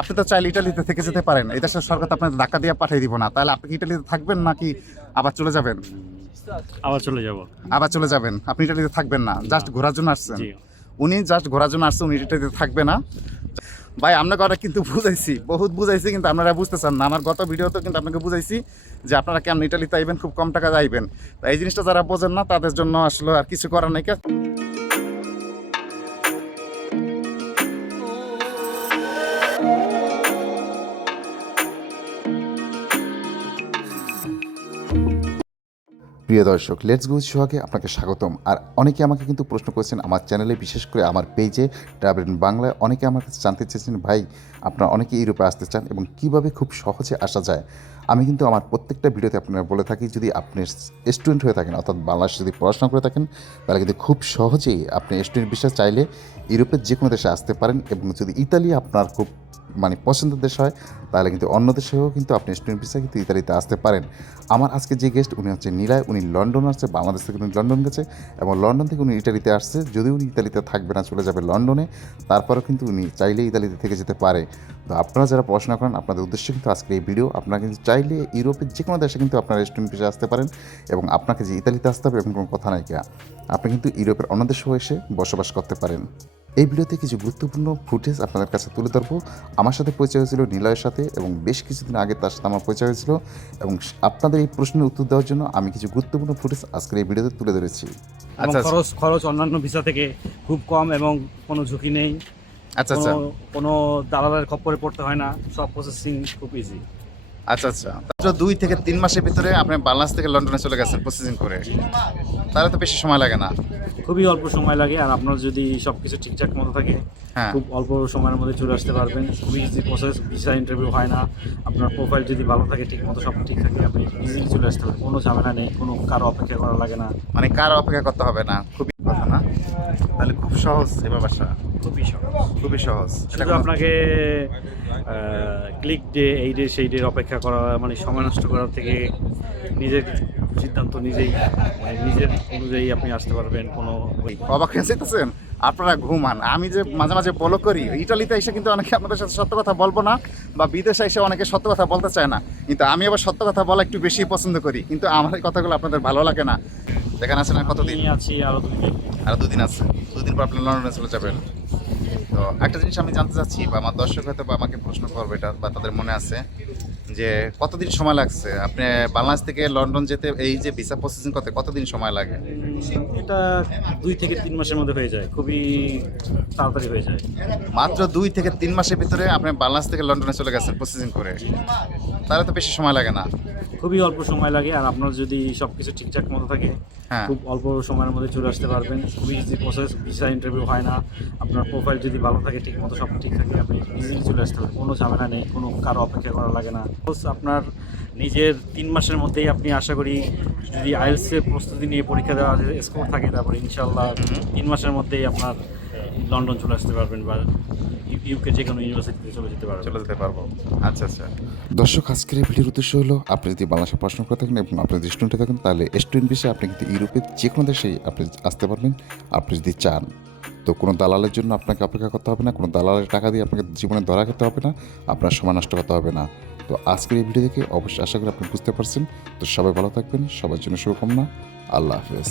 আপনি তো চাইলে ইটালিতে থেকে যেতে পারেন। এই দেশের সরকার তো আপনাদের ধাক্কা দিয়ে পাঠিয়ে দিব না। তাহলে আপনি ইটালিতে থাকবেন নাকি আবার চলে যাবেন? আবার চলে যাব। আবার চলে যাবেন। আপনি ইটালিতে থাকবেন না। জাস্ট ঘোরার জন্য আসছেন। উনি জাস্ট ঘোরার জন্য আসছে উনি ইটালিতে থাকবে না। ভাই আপনাকে ওরা কিন্তু বুঝাইছি। বহুত বুঝাইছি কিন্তু আপনারা বুঝতে চান না। আমার গত ভিডিওতে কিন্তু আপনাকে বুঝাইছি যে আপনারা কেমন ইটালিতে আইবেন খুব কম টাকা আইবেন। তো এই জিনিসটা যারা বোঝেন না তাদের জন্য আসলে আর কিছু করার নাই। প্রিয় দর্শক লেটস গো সোহাগে আপনাকে স্বাগতম। আর অনেকে আমাকে কিন্তু প্রশ্ন করেছেন আমার চ্যানেলে, বিশেষ করে আমার পেজে ট্রাভেল বাংলায়। অনেকে আমার কাছে জানতে চেয়েছেন, ভাই, আপনারা অনেকে ইউরোপে আসতে চান এবং কীভাবে খুব সহজে আসা যায়? আমি কিন্তু আমার প্রত্যেকটা ভিডিওতে আপনারা বলে থাকি, যদি আপনি স্টুডেন্ট হয়ে থাকেন, অর্থাৎ বাংলাদেশে যদি পড়াশোনা করে থাকেন, তাহলে কিন্তু খুব সহজেই আপনি স্টুডেন্ট বিষয় চাইলে ইউরোপের যে কোনো দেশে আসতে পারেন এবং যদি ইতালি আপনার খুব মানে পছন্দের দেশ হয়, তাহলে কিন্তু অন্য দেশেও কিন্তু আপনি স্টুডেন্ট ভিসা কিন্তু ইতালিতে আসতে পারেন। আমার আজকে যে গেস্ট উনি হচ্ছে নীলায়, উনি লন্ডন আসছে, বাংলাদেশ থেকে উনি লন্ডন গেছে এবং লন্ডন থেকে উনি ইটালিতে আসছে। যদি উনি ইতালিতে থাকবে না, চলে যাবে লন্ডনে, তারপরেও কিন্তু উনি চাইলে ইতালিতে থেকে যেতে পারে। তো আপনারা যারা পড়াশোনা করেন, আপনাদের উদ্দেশ্য কিন্তু আজকে এই ভিডিও আপনারা কিন্তু চাইলে ইউরোপের যে কোনো দেশে কিন্তু আপনারা স্টুডেন্ট ভিসা আসতে পারেন এবং আপনাকে যে ইতালিতে আসতে হবে এরকম কোনো কথা নাই কিয়া আপনি কিন্তু ইউরোপের অন্য দেশেও এসে বসবাস করতে পারেন। এই ভিডিওতে কিছু গুরুত্বপূর্ণ ফুটেজ আপনাদের কাছে তুলে ধরবো। আমার সাথে পরিচয় হয়েছিল নিলয়ের সাথে এবং বেশ কিছুদিন আগে তার সাথে আমার পরিচয় হয়েছিল এবং আপনাদের এই প্রশ্নের উত্তর দেওয়ার জন্য আমি কিছু গুরুত্বপূর্ণ ফুটেজ আজকের এই ভিডিওতে তুলে ধরেছি। আচ্ছা, আচ্ছা। খরচ খরচ অন্যান্য ভিসা থেকে খুব কম এবং কোনো ঝুঁকি নেই। আচ্ছা আচ্ছা। কোনো কোনো দালালের খপ্পরে পড়তে হয় না। সব প্রসেসিং খুব ইজি আচ্ছা আচ্ছা। মাত্র দুই থেকে তিন মাসের ভিতরে আপনি বাংলাদেশ থেকে লন্ডনে চলে গেছেন প্রসেসিং করে। তাহলে তো বেশি সময় লাগে না। খুবই অল্প সময় লাগে আর আপনার যদি সব কিছু ঠিকঠাক মতো থাকে হ্যাঁ। খুব অল্প সময়ের মধ্যে চলে আসতে পারবেন। খুবই ইজি প্রসেস ভিসা ইন্টারভিউ হয় না। আপনার প্রোফাইল যদি ভালো থাকে ঠিক মতো সব ঠিক থাকে আপনি ইজিলি চলে আসতে পারবেন। কোনো ঝামেলা নেই কোনো কারও অপেক্ষা করা লাগে না। মানে কার অপেক্ষা করতে হবে না। খুবই কথা না? তাহলে খুব সহজ এবার বাসা খুবই সহজ। খুবই সহজ। শুধু আপনাকে ক্লিক ডে এই ডে সেই ডে অপেক্ষা করা মানে সময় নষ্ট করার থেকে নিজের সিদ্ধান্ত নিজেই মানে নিজের অনুযায়ী আপনি আসতে পারবেন কোনো অবাক হয়ে যেতেছেন আপনারা ঘুমান। আমি যে মাঝে মাঝে বলো করি ইটালিতে এসে কিন্তু অনেকে আপনাদের সাথে সত্য কথা বলব না বা বিদেশে এসে অনেকে সত্য কথা বলতে চায় না। কিন্তু আমি আবার সত্য কথা বলা একটু বেশি পছন্দ করি কিন্তু আমার এই কথাগুলো আপনাদের ভালো লাগে না। দেখেন আছেন কতদিন? আছি আরও দুই দিন। আর দুদিন আছে। দুদিন পর আপনি লন্ডনে চলে যাবেন। তো একটা জিনিস আমি জানতে চাচ্ছি, বা আমার দর্শক হয়তো বা আমাকে প্রশ্ন করবে এটা, বা তাদের মনে আছে, যে কতদিন সময় লাগছে? আপনি বাংলাদেশ থেকে লন্ডন যেতে, এই যে ভিসা প্রসেসিং করতে কতদিন সময় লাগে? এটা দুই থেকে তিন মাসের মধ্যে হয়ে যায়। খুবই তাড়াতাড়ি হয়ে যায়। মাত্র দুই থেকে তিন মাসের ভিতরে আপনি বাংলাদেশ থেকে লন্ডনে চলে গেছেন প্রসেসিং করে। তাহলে তো বেশি সময় লাগে না। খুবই অল্প সময় লাগে আর আপনার যদি সব কিছু ঠিকঠাক মতো থাকে হ্যাঁ। খুব অল্প সময়ের মধ্যে চলে আসতে পারবেন। খুবই ইজি প্রসেস ভিসা ইন্টারভিউ হয় না। আপনার প্রোফাইল যদি ভালো থাকে ঠিক মতো সব ঠিক থাকে আপনি ইজিলি চলে আসতে পারবেন। কোনো ঝামেলা নেই কোনো কারও অপেক্ষা করা লাগে না। আপনার নিজের তিন মাসের মধ্যেই আপনি আশা করি যদি আইএলসের প্রস্তুতি নিয়ে পরীক্ষা দেওয়া স্কোর থাকে তারপরে ইনশাল্লাহ তিন মাসের মধ্যেই আপনার লন্ডন চলে আসতে পারবেন বা ইউকে যে কোনো ইউনিভার্সিটিতে চলে যেতে পারবেন। চলে যেতে পারব। আচ্ছা আচ্ছা। দর্শক আজকের এই ভিডিওর উদ্দেশ্য হলো আপনি যদি বাংলাদেশে পড়াশোনা করে থাকেন এবং আপনি যদি স্টুডেন্ট থাকেন তাহলে স্টুডেন্ট বিষয়ে আপনি কিন্তু ইউরোপের যে কোনো দেশেই আপনি আসতে পারবেন আপনি যদি চান। তো কোনো দালালের জন্য আপনাকে অপেক্ষা করতে হবে না কোনো দালালের টাকা দিয়ে আপনাকে জীবনে ধরা খেতে হবে না আপনার সময় নষ্ট করতে হবে না। তো আজকের এই ভিডিও দেখে অবশ্যই আশা করি আপনি বুঝতে পারছেন। তো সবাই ভালো থাকবেন সবার জন্য শুভকামনা আল্লাহ হাফেজ।